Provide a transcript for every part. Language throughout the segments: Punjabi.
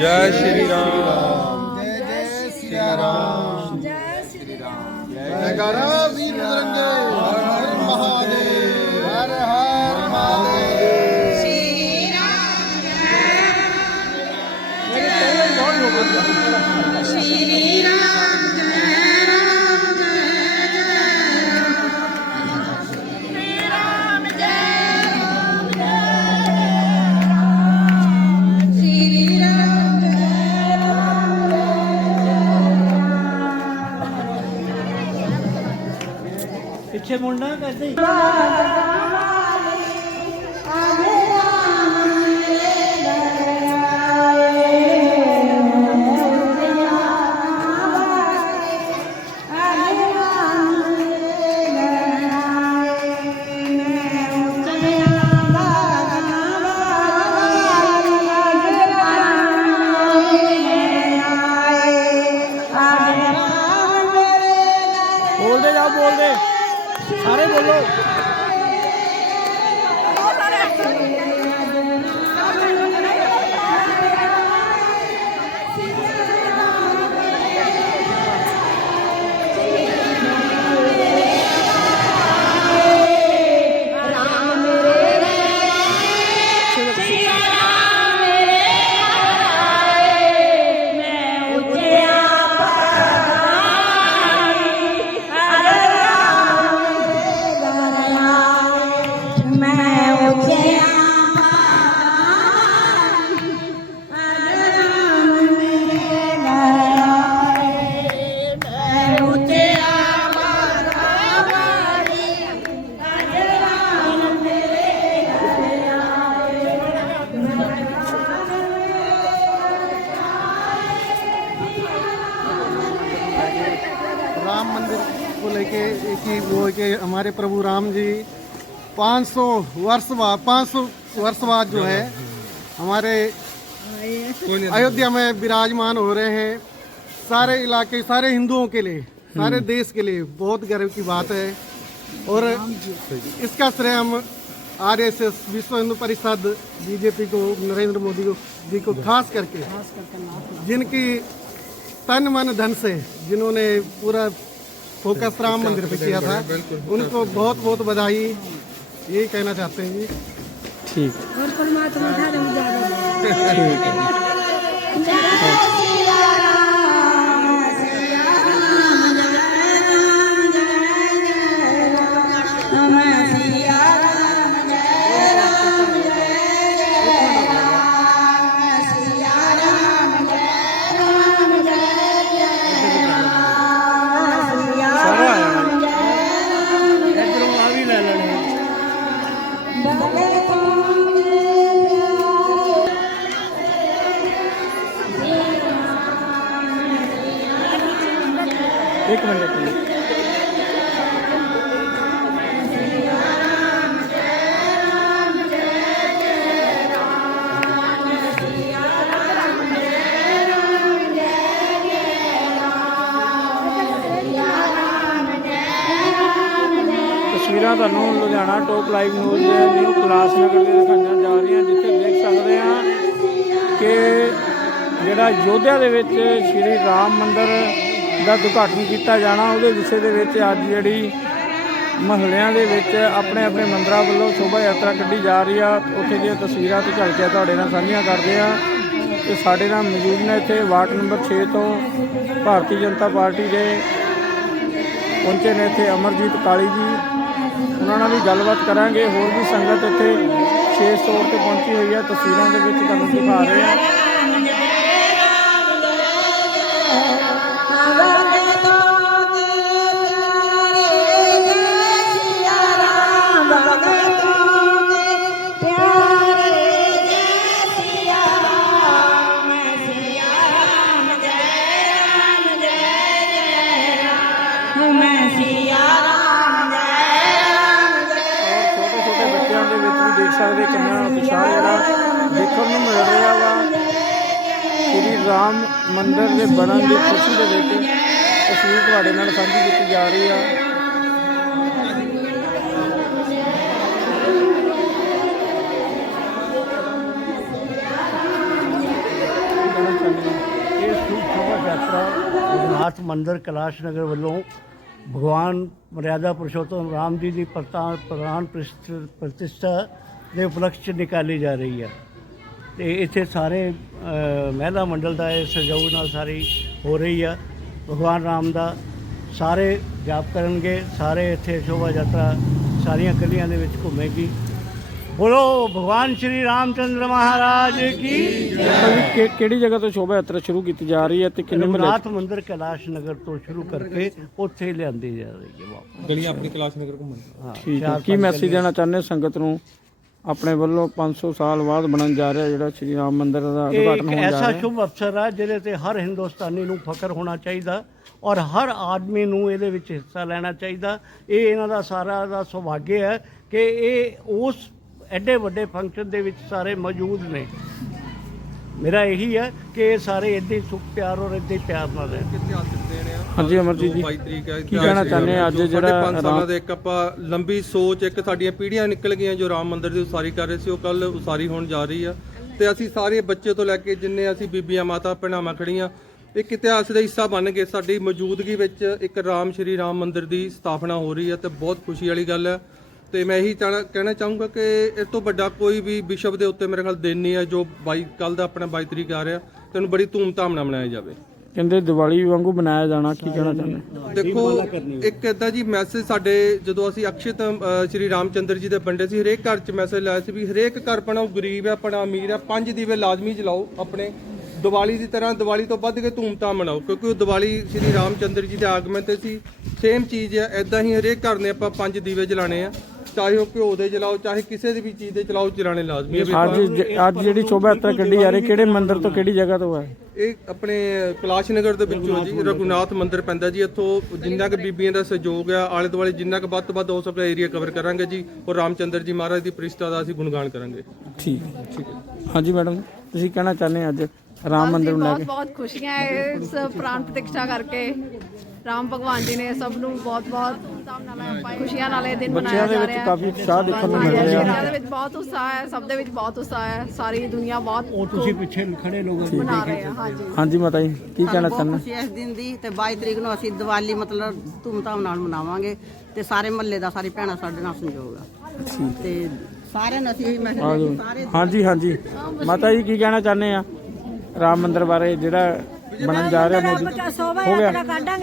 ਜੈ ਸ਼੍ਰੀ ਰਾਮ। ਜੈ ਜੈ ਸਿਆ ਰਾਮ। ਜੈ ਸ਼੍ਰੀ ਰਾਮ। ਜੈਕਾਰਾ ਵੀਰ ਬਜਰੰਗੇ ਹਰ ਹਰ ਮਹਾਦੇਵ। ਹਰ ਹਰ ਮਹਾਦੇਵ। ਪਿੱਛੇ ਮੁੜਨਾ ਕਰਦੇ ਬੋਲਦੇ ਜਾਓ ਬੋਲਦੇ। ਸਾਰੇ ਬੋਲੋ। ही वो है कि हमारे प्रभु राम जी 500 वर्ष बाद 500 वर्ष बाद जो है हमारे अयोध्या में विराजमान हो रहे हैं। सारे इलाके सारे हिंदुओं के लिए सारे देश के लिए बहुत गर्व की बात है। और इसका श्रेय हम आर एस एस विश्व हिंदू परिषद बीजेपी को नरेंद्र मोदी को जी को खास करके जिनकी तन मन धन से जिन्होंने पूरा फोकस राम मंदिर पे किया था। उनको बहुत बहुत बधाई। यही कहना चाहते हैं जी। ठीक। और परमात्मा धर्म जागो ਇੱਕ ਮਿੰਟ ਇੱਕ ਮਿੰਟ। ਤਸਵੀਰਾਂ ਤੁਹਾਨੂੰ Ludhiana top live news New Class Nagar ਦੇ ਦਿਖਾਈਆਂ ਜਾ ਰਹੀਆਂ, ਜਿੱਥੇ ਦੇਖ ਸਕਦੇ ਆ ਕਿ ਜਿਹੜਾ ਯੋਧਿਆ ਦੇ ਵਿੱਚ ਸ਼੍ਰੀ ਰਾਮ ਮੰਦਿਰ ਦਾ ਉਦਘਾਟਨ ਕੀਤਾ ਜਾਣਾ, ਉਹਦੇ ਵਿਸ਼ੇ ਦੇ ਵਿੱਚ ਅੱਜ ਜਿਹੜੀ ਮਹੱਲਿਆਂ ਦੇ ਵਿੱਚ ਆਪਣੇ ਆਪਣੇ ਮੰਦਰਾਂ ਵੱਲੋਂ ਸ਼ੋਭਾ ਯਾਤਰਾ ਕੱਢੀ ਜਾ ਰਹੀ ਆ। ਉੱਥੇ ਦੀਆਂ ਤਸਵੀਰਾਂ ਤੇ ਝਲਕਿਆ ਤੁਹਾਡੇ ਨਾਲ ਸਾਂਝੀਆਂ ਕਰਦੇ ਆ ਤੇ ਸਾਡੇ ਨਾਲ ਮੌਜੂਦ ਨੇ ਇੱਥੇ ਵਾਰਡ ਨੰਬਰ 6 ਤੋਂ ਭਾਰਤੀ ਜਨਤਾ ਪਾਰਟੀ ਦੇ ਪਹੁੰਚੇ ਨੇ ਇੱਥੇ ਅਮਰਜੀਤ ਕਾਲੀ ਜੀ। ਉਹਨਾਂ ਨਾਲ ਵੀ ਗੱਲਬਾਤ ਕਰਾਂਗੇ, ਹੋਰ ਵੀ ਸੰਗਤ ਇੱਥੇ ਵਿਸ਼ੇਸ਼ ਤੌਰ ਤੇ ਪਹੁੰਚੀ ਹੋਈ ਹੈ, ਤਸਵੀਰਾਂ ਦੇ ਵਿੱਚ ਤੁਹਾਨੂੰ ਦਿਖਾ ਰਹੇ ਹਾਂ। ਵੀ ਦੇਖ ਸਕਦੇ ਉਤਸ਼ਾਹ ਜਿਹੜਾ ਦੇਖਣ ਨੂੰ ਮਿਲ ਰਿਹਾ ਵਾ। ਸ੍ਰੀ ਰਾਮ ਮੰਦਿਰ ਦੇ ਬਣਨ ਦੀ ਖੁਸ਼ੀ ਦੇ ਵਿੱਚ ਤਸਵੀਰ ਤੁਹਾਡੇ ਨਾਲ ਸਾਂਝੀ ਕੀਤੀ ਜਾ ਰਹੀ ਆ। ਕਹਿਣਾ ਚਾਹੁੰਦੇ ਹੋ ਕੈਲਾਸ਼ ਨਗਰ ਵੱਲੋਂ ਭਗਵਾਨ ਮਰਿਆਦਾ ਪੁਰਸ਼ੋਤਮ ਰਾਮ ਜੀ ਦੀ ਪ੍ਰਤਾਨ ਪ੍ਰਧਾਨ ਪ੍ਰਤਿਸ਼ਠਾ ਦੇ ਉਪਲਕਸ਼ 'ਚ ਨਿਕਾਲੀ ਜਾ ਰਹੀ ਹੈ ਤੇ ਇੱਥੇ ਸਾਰੇ ਮਹਿਲਾ ਮੰਡਲ ਦਾ ਇਹ ਸਹਿਯੋਗ ਨਾਲ ਸਾਰੀ ਹੋ ਰਹੀ ਆ। ਭਗਵਾਨ ਰਾਮ ਦਾ ਸਾਰੇ ਜਾਪ ਕਰਨਗੇ ਸਾਰੇ ਇੱਥੇ ਸ਼ੋਭਾ ਯਾਤਰਾ ਸਾਰੀਆਂ ਗਲੀਆਂ ਦੇ ਵਿੱਚ ਘੁੰਮੇਗੀ। ਬੋਲੋ ਭਗਵਾਨ ਸ਼੍ਰੀ ਰਾਮਚੰਦਰ ਮਹਾਰਾਜ ਕੀ ਕਿਹੜੀ ਜਗ੍ਹਾ ਤੋਂ ਸ਼ੋਭਾ ਯਾਤਰਾ ਸ਼ੁਰੂ ਕੀਤੀ ਜਾ ਰਹੀ ਹੈ ਤੇ ਕਿੰਨੇ ਮਹੱਲੇ ਰਘੁਨਾਥ ਮੰਦਿਰ ਕੈਲਾਸ਼ ਨਗਰ ਤੋਂ ਸ਼ੁਰੂ ਕਰਕੇ ਉੱਥੇ ਲਿਆਂਦੀ ਜਾ ਰਹੀ ਹੈ ਵਾਪਸ। ਗਲੀਆਂ ਆਪਣੀ ਕਲਾਸ ਨਗਰ ਘੁੰਮਣ। ਹਾਂ ਠੀਕ ਹੈ ਚਾਰ ਕੀ ਮੈਸੇਜ ਦੇਣਾ ਚਾਹੁੰਦੇ ਹੋ ਸੰਗਤ ਨੂੰ? ਆਪਣੇ ਵੱਲੋਂ 500 ਸਾਲ ਬਾਅਦ ਬਣਨ ਜਾ ਰਿਹਾ ਜਿਹੜਾ ਸ਼੍ਰੀ ਰਾਮ ਮੰਦਿਰ ਦਾ ਇਹ ਉਦਘਾਟਨ ਇੱਕ ਹੋਣ ਜਾ ਐਸਾ ਰਿਹਾ। ਸ਼ੁਭ ਅਵਸਰ ਹੈ ਜਿਹਦੇ ਤੇ ਹਰ ਹਿੰਦੁਸਤਾਨੀ ਨੂੰ ਫਖਰ ਹੋਣਾ ਚਾਹੀਦਾ ਔਰ ਹਰ ਆਦਮੀ ਨੂੰ ਇਹਦੇ ਵਿੱਚ ਹਿੱਸਾ ਲੈਣਾ ਚਾਹੀਦਾ। ਇਹ ਇਹਨਾਂ ਦਾ ਸਾਰਾ ਦਾ ਸੁਭਾਗਯ ਹੈ ਕਿ ਇਹ ਉਸ ਐਡੇ ਵੱਡੇ ਫੰਕਸ਼ਨ ਦੇ ਵਿੱਚ ਸਾਰੇ ਮੌਜੂਦ ਨੇ। ਮੇਰਾ ਇਹੀ ਹੈ ਕਿ ਇਹ ਸਾਰੇ ਇੱਦਾਂ ਸੁਖ ਪਿਆਰ ਔਰ ਇੱਦਾਂ ਪਿਆਰ ਨਾਲ ਰਹਿਣ। ਹਾਂਜੀ ਅਮਰਜੀਤ ਜੀ। 22 ਤਰੀਕ ਹੈ ਕੀ ਕਹਿਣਾ ਚਾਹੁੰਦੇ ਆ ਅੱਜ ਜਿਹੜਾ 5 ਸਾਲਾਂ ਦੇ ਇੱਕ ਆਪਾਂ ਲੰਬੀ ਸੋਚ ਇੱਕ ਸਾਡੀਆਂ ਪੀੜ੍ਹੀਆਂ ਨਿਕਲ ਗਈਆਂ ਜੋ ਰਾਮ ਮੰਦਿਰ ਦੀ ਉਸਾਰੀ ਕਰ ਰਹੇ ਸੀ ਉਹ ਕੱਲ ਉਸਾਰੀ ਹੋਣ ਜਾ ਰਹੀ ਆ। ਤੇ ਅਸੀਂ ਸਾਰੇ ਬੱਚੇ ਤੋਂ ਲੈ ਕੇ ਜਿੰਨੇ ਅਸੀਂ ਬੀਬੀਆਂ ਮਾਤਾ ਭੈਣਾਂ ਖੜੀਆਂ ਇੱਕ ਇਤਿਹਾਸ ਦਾ ਹਿੱਸਾ ਬਣ ਕੇ ਸਾਡੀ ਮੌਜੂਦਗੀ ਵਿੱਚ ਇੱਕ ਰਾਮ ਸ਼੍ਰੀ ਰਾਮ ਮੰਦਿਰ ਦੀ ਸਥਾਪਨਾ ਹੋ ਰਹੀ ਹੈ ਤੇ ਬਹੁਤ ਖੁਸ਼ੀ ਵਾਲੀ ਗੱਲ ਹੈ ਤੇ ਮੈਂ ਇਹੀ ਕਹਿਣਾ ਚਾਹੂੰਗਾ ਕਿ ਇਸ ਤੋਂ ਵੱਡਾ ਕੋਈ ਵੀ ਵਿਸ਼ਵ ਦੇ ਉੱਤੇ ਮੇਰੇ ਖਿਆਲ ਦਿਨ ਨਹੀਂ ਹੈ ਜੋ 22 ਕੱਲ ਦਾ ਆਪਣਾ 22 ਤਰੀਕ ਆ ਰਿਹਾ ਤੇ ਉਹਨੂੰ ਬੜੀ ਧੂਮਧਾਮ ਨਾਲ ਮਨਾਇਆ ਜਾਵੇ। ਕਹਿੰਦੇ ਦੀਵਾਲੀ ਵਾਂਗੂ ਬਣਾਇਆ ਜਾਣਾ ਕੀ ਕਹਿਣਾ ਚਾਹੁੰਦੇ? ਦੇਖੋ ਇੱਕ ਇਦਾਂ ਜੀ ਮੈਸੇਜ ਸਾਡੇ ਜਦੋਂ ਅਸੀਂ ਅਕਸ਼ਿਤ ਅ, ਸ਼੍ਰੀ ਰਾਮਚੰਦਰ ਜੀ ਦੇ ਵੰਡੇ ਸੀ ਹਰੇਕ ਘਰ 'ਚ ਮੈਸੇਜ ਲਾਇਆ ਸੀ ਵੀ ਹਰੇਕ ਘਰ ਪਣਾ ਗਰੀਬ ਹੈ ਪਣਾ ਅਮੀਰ ਹੈ ਪੰਜ ਦੀਵੇ ਲਾਜ਼ਮੀ ਜਲਾਓ ਆਪਣੇ। ਦੀਵਾਲੀ ਦੀ ਤਰ੍ਹਾਂ ਦੀਵਾਲੀ ਤੋਂ ਵੱਧ ਕੇ ਧੂਮਧਾਮ ਮਨਾਓ ਕਿਉਂਕਿ ਉਹ ਦੀਵਾਲੀ ਸ਼੍ਰੀ ਰਾਮਚੰਦਰ ਜੀ ਦੇ ਆਗਮਨ ਤੇ ਸੀ। ਸੇਮ ਚੀਜ਼ ਹੈ ਇਦਾਂ ਹੀ ਹਰੇਕ ਘਰ ਨੇ ਆਪਾਂ ਪੰਜ ਦੀਵੇ ਜਲਾਣੇ ਆ। ਚਾਹੇ ਉਹ ਘਿਓ ਦੇ ਜਲਾਓ ਚਾਹੇ ਕਿਸੇ ਦੀ ਵੀ ਚੀਜ਼ ਦੇ ਚਲਾਓ ਚਲਾਣੇ ਲਾਜ਼ਮੀ ਹੈ ਵੀ ਅੱਜ ਜ- ਅੱਜ ਜਿਹੜੀ ਸ਼ੋਭਾ ਯਾਤਰਾ ਕੱਢੀ ਜਾ ਰਹੀ ਕਿਹੜੇ ਮੰਦਿਰ ਤੋਂ ਕਿਹੜੀ ਜਗ੍ਹਾ ਤੋਂ ਹੈ? ਇਹ ਆਪਣੇ ਕੈਲਾਸ਼ ਨਗਰ ਦੇ ਵਿੱਚੋਂ ਜੀ ਰਘੁਨਾਥ ਮੰਦਿਰ ਪੈਂਦਾ ਜੀ ਇੱਥੋਂ ਜਿੰਨਾ ਕੁ ਬੀਬੀਆਂ ਦਾ ਸਹਿਯੋਗ ਆ ਆਲੇ ਦੁਆਲੇ ਜਿੰਨਾ ਕੁ ਵੱਧ ਤੋਂ ਵੱਧ ਹੋ ਸਕਦਾ ਏਰੀਆ ਕਵਰ ਕਰਾਂਗੇ ਜੀ ਔਰ ਰਾਮਚੰਦਰ ਜੀ ਮਹਾਰਾਜ ਦੀ ਪ੍ਰਿਸ਼ਟਾ ਦਾ ਅਸੀਂ ਗੁਣਗਾਨ ਕਰਾਂਗੇ। ਠੀਕ ਹੈ ਠੀਕ ਹੈ। ਹਾਂਜੀ ਮੈਡਮ ਤੁਸੀਂ ਕਹਿਣਾ ਚਾਹੁੰਦੇ ਹੋ ਅੱਜ ਰਾਮ ਮੰਦਿਰ ਨੂੰ ਲੈ ਬਹੁਤ ਕੇ? ਬਹੁਤ ਖੁਸ਼ੀਆਂ ਹੈ ਇਸ ਪ੍ਰਾਣ ਪ੍ਰਤਿਕਸ਼ਾ ਕਰਕੇ। ਰਾਮ ਭਗਵਾਨ ਜੀ ਨੇ ਸਭ ਨੂੰ ਬਹੁਤ ਬਹੁਤ ਧੂਮਧਾਮ ਨਾਲ ਖੁਸ਼ੀਆਂ ਨਾਲ ਇਹ ਦਿਨ ਬੱਚਿਆਂ ਮਨਾਇਆ ਦੇ ਜਾ ਵਿੱਚ ਰਿਹਾ। ਹੈ ਕਾਫੀ ਉਤਸ਼ਾਹ ਦੇਖਣ ਨੂੰ ਮਿਲ ਰਿਹਾ। ਬੱਚਿਆਂ ਦੇ ਵਿੱਚ ਬਹੁਤ ਉਤਸ਼ਾਹ ਹੈ ਸਭ ਦੇ ਵਿੱਚ ਬਹੁਤ ਉਤਸ਼ਾਹ ਹੈ ਸਾਰੀ ਦੁਨੀਆ ਬਹੁਤ ਉਹ ਤੁਸੀਂ ਪਿੱਛੇ ਖੜੇ ਲੋਕ ਮਨਾ ਰਹੇ ਹੈ। ਹਾਂਜੀ। ਹਾਂਜੀ ਮਾਤਾ ਜੀ ਕੀ ਕਹਿਣਾ ਬਹੁਤ ਚਾਹੁੰਦੇ? ਖੁਸ਼ੀ ਹੈ ਇਸ ਦਿਨ ਦੀ ਤੇ 22 ਤਰੀਕ ਨੂੰ ਅਸੀਂ ਦੀਵਾਲੀ ਮਤਲਬ ਧੂਮਧਾਮ ਨਾਲ ਮਨਾਵਾਂਗੇ ਤੇ ਸਾਰੇ ਮਹੱਲੇ ਦਾ ਸਾਰੀ ਭੈਣਾਂ ਸਾਡੇ ਨਾਲ ਸੰਯੋਗ ਆ। ਤੇ ਸਾਰਿਆਂ ਨੂੰ ਅਸੀਂ ਇਹੀ ਆ ਦੇ। ਸਾਰੇ ਹਾਂਜੀ ਹਾਂਜੀ। ਮਾਤਾ ਜੀ ਕੀ ਕਹਿਣਾ ਚਾਹੁੰਦੇ ਆ? ਰਾਮ ਮੰਦਿਰ ਬਾਰੇ ਜਿਹੜਾ ਬਣਨ ਜਾ ਰਿਹਾ ਮੋਦੀ। ਹੋ ਗਿਆ।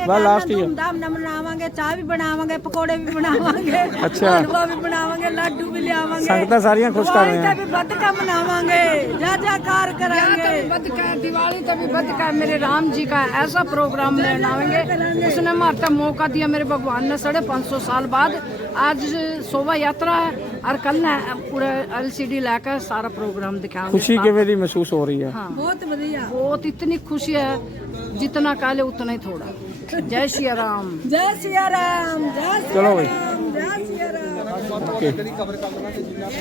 ਬਸ ਲਾਸਟ ਹੀ ਧੂਮਧਾਮ ਨਾਲ ਮਨਾਵਾਂਗੇ ਚਾਹ ਵੀ ਬਣਾਵਾਂਗੇ ਪਕੌੜੇ ਵੀ ਬਣਾਵਾਂਗੇ ਅੱਛਾ। ਹਲਵਾ ਵੀ ਬਣਾਵਾਂਗੇ ਲਾਡੂ ਵੀ ਲਿਆਵਾਂਗੇ। ਸੰਗਤਾਂ ਸਾਰੀਆਂ ਖੁਸ਼ ਕਰ ਰਹੀਆਂ। ਤੇ ਵੀ ਵਧਕਾ ਮਨਾਵਾਂਗੇ ਜਾ ਜਾ ਕਾਰ ਕਰਾਂਗੇ ਵਧਕਾ ਦੀਵਾਲੀ ਤੇ ਵੀ ਵਧਕਾ ਮੇਰੇ ਰਾਮ ਜੀ ਦਾ ਐਸਾ ਪ੍ਰੋਗਰਾਮ ਮਨਾਵਾਂਗੇ। ਉਸਨੇ ਮਾਰਤਾ ਮੌਕਾ ਦਿਆ ਮੇਰੇ ਭਗਵਾਨ ਨੇ 550 ਸਾਲ ਬਾਅਦ। आज ਸੋਭਾ ਯਾਤਰਾ ਹੈ ਔਰ ਕੱਲ ਪੂਰਾ ਐਲਸੀਡੀ ਲੈ ਕੇ ਸਾਰਾ ਪ੍ਰੋਗਰਾਮ ਦਿਖਾਉਂਗੇ ਖੁਸ਼ੀ ਕਿਵੇਂ ਦੀ ਮਹਿਸੂਸ ਹੋ ਰਹੀ ਹੈ? ਬਹੁਤ ਵਧੀਆ। ਬਹੁਤ ਇਤਨੀ ਖੁਸ਼ੀ ਹੈ ਜਿਤਨਾ ਕਾਲੇ ਉਤਨਾ ਹੀ ਥੋੜਾ ਜੈ ਸ਼੍ਰੀ ਰਾਮ। ਜੈ ਸ਼੍ਰੀ ਰਾਮ ਜੈ ਸ਼੍ਰੀ ਰਾਮ ਚਲੋ ਭਾਈ ਜੈ ਸ਼੍ਰੀ ਰਾਮ।